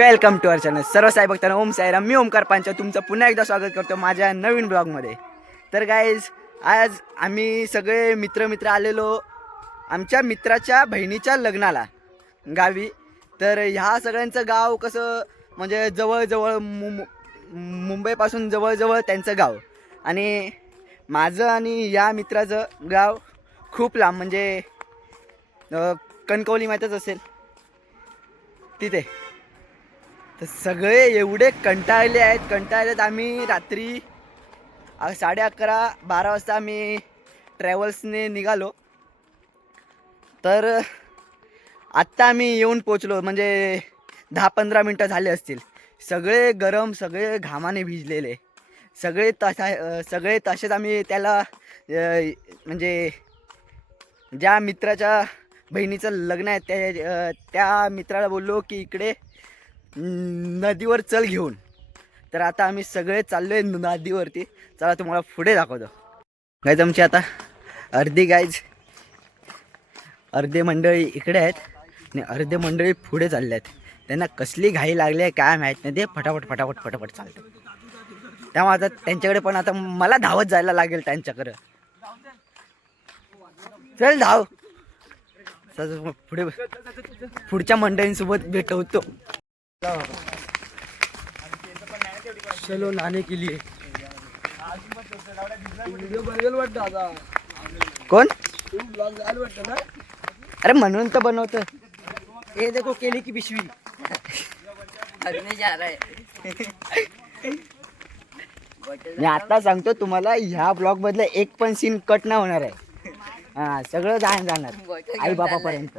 Welcome to year channel सर्व साई बघताना ओम साईराम. मी ओमकार पांचा तुमचं पुन्हा एकदा स्वागत करतो माझ्या नवीन ब्लॉगमध्ये. तर गाईज आज आम्ही सगळे मित्र मित्र आलेलो आमच्या मित्राच्या बहिणीच्या लग्नाला गावी. तर ह्या सगळ्यांचं गाव कसं म्हणजे जवळजवळ मुं मुंबईपासून जवळजवळ त्यांचं गाव. आणि माझं आणि या मित्राचं गाव खूप लांब म्हणजे कणकवली माहीतच असेल. तिथे. तर सगळे एवढे कंटाळले आहेत कंटाळलेत आम्ही रात्री साडे अकरा बारा वाजता आम्ही ट्रॅव्हल्सने निघालो. तर आत्ता आम्ही येऊन पोचलो म्हणजे दहा पंधरा मिनटं झाले असतील. सगळे गरम सगळे घामाने भिजलेले. सगळे तसा सगळे तसेच आम्ही त्याला म्हणजे ज्या मित्राच्या बहिणीचं लग्न आहे त्या त्या मित्राला बोललो की इकडे नदीवर चल घेऊन. तर आता आम्ही सगळे चाललो आहे नदीवरती. चला तुम्हाला पुढे दाखवतो. गायज आमची आता अर्धी गायज अर्धे मंडळी इकडे आहेत आणि अर्धे मंडळी पुढे चालले आहेत. त्यांना कसली घाई लागली आहे काय माहीत नाही. ते फटाफट फटाफट फटाफट चालतं त्यामुळे आता त्यांच्याकडे पण आता मला धावत जायला लागेल त्यांच्याकडं. चल धाव. चल, पुढे पुढच्या मंडळींसोबत भेटवतो. चलो नहाने के लिए. कोण? अरे म्हणून तर बनवतो हे देखो केली की पिशवी. मी आता सांगतो तुम्हाला ह्या ब्लॉग मधलं एक पण सीन कट नाही होणार आहे. हा सगळं जाण जाणार. आई बापापर्यंत.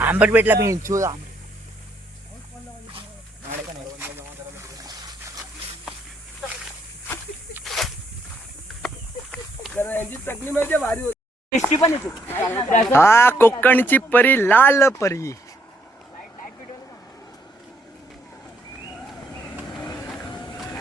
आंबट भेटला कारण यांची चटणी आहे भारी होती हा कोकणची परी लाल परी.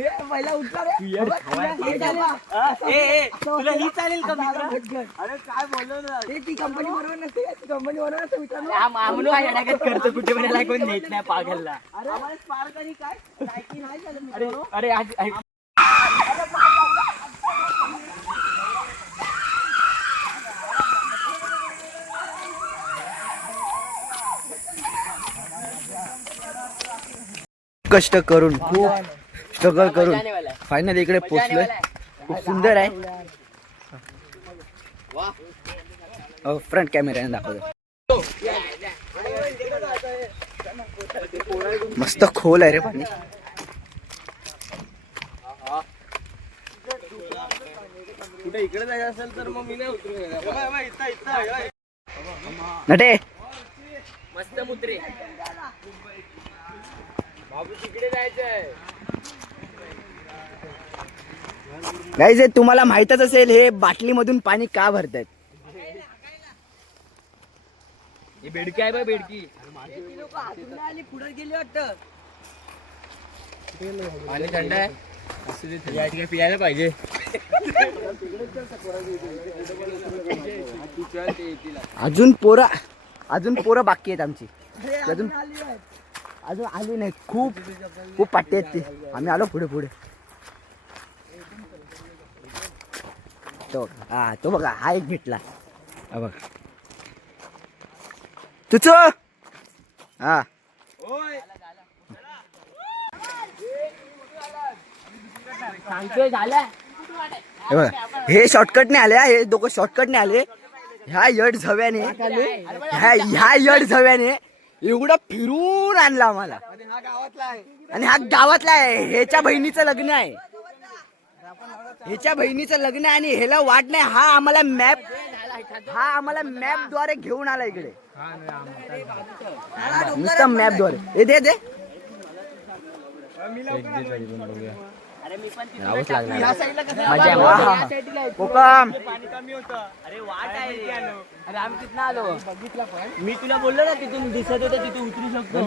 पहिला उठला रे. अरे काय बोललो ना? ती कंपनी बरोबर नसते ती कंपनी बरोबर नसते मित्रांनो. करतो? कुठे पण कोण नेत नाही पागलला. अरे स्पार्क आणि काय? Nike नाही झालं अरे मित्रांनो. अरे आज आज- कष्ट करून खूप स्ट्रगल करून. फायनल इकडे पोचलोय. खूप सुंदर आहे. फ्रंट कॅमेऱ्याने दाखवतो मस्त खोल आहे रे पाणी. कुठे इकडे जायचं असेल तर मग मी नाही उतरून येणार. नटे. मस्त मुत्रे. बाबू तिकडे जायचंय. गाईज तुम्हाला माहीतच असेल हे बाटलीमधून पाणी का भरतायत बेडकी आहे बेडकी. पाणी थंड आहे. असू दे थंड. ठिकाणी पियायला पाहिजे. अजून पोरं अजून पोरं बाकी आहेत आमची. अजून अजून आली नाही खूप खूप पाट्टी आहेत ती. आम्ही आलो पुढे पुढे. तो. हा तो बघा हा एक भेटला. हा बघा. तुच हा. झालं हे बघा हे शॉर्टकटने आले हा. हे दोघं शॉर्टकटने आले. ह्या यड झव्याने ह्या ह्या यड झव्याने एवढं फिरून आणला आम्हाला. आणि हा गावातला आहे ह्याच्या बहिणीचं लग्न आहे. ह्याच्या बहिणीचं लग्न आहे आणि ह्याला वाट नाही. हा आम्हाला मॅप हा आम्हाला मॅपद्वारे घेऊन आला इकडे. नुसतं मॅपद्वारे. हे दे दे. तुला बोललो ना तिथून दिसत होतं तिथे उतरू शकतो.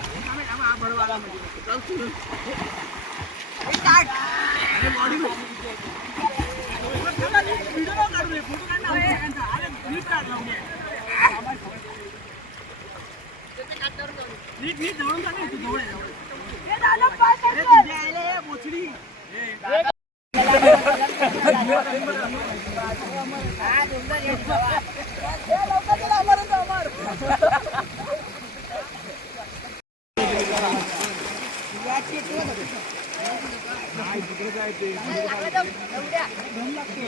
मी तुला बोललो ना तिथून दिसत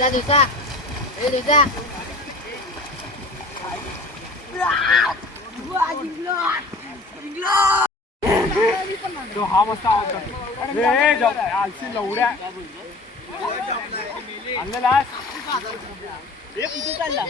तिथून उतरू शकतो Dosa, dosa. Eh, dosa. तो हा मस्त आवडतो ए आलशी लवड्या आणलेलास हे कुठे चालला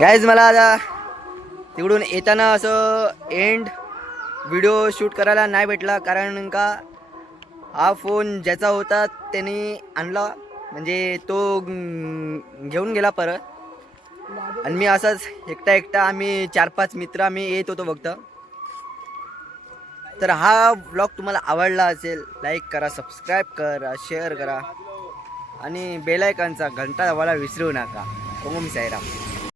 गाईज मला आता तिकडून येताना असं एंड व्हिडिओ शूट करायला नाही भेटला कारण का हा फोन ज्याचा होता त्यांनी आणला. म्हणजे तो घेऊन गेला परत. आणि मी असंच एकटा एकटा आम्ही चार पाच मित्र आम्ही येत होतो फक्त. तर हा ब्लॉग तुम्हाला आवडला असेल लाईक करा सबस्क्राईब करा शेअर करा. आणि बेलायकांचा घंटा दाबायला विसरू नका. ओम साईराम.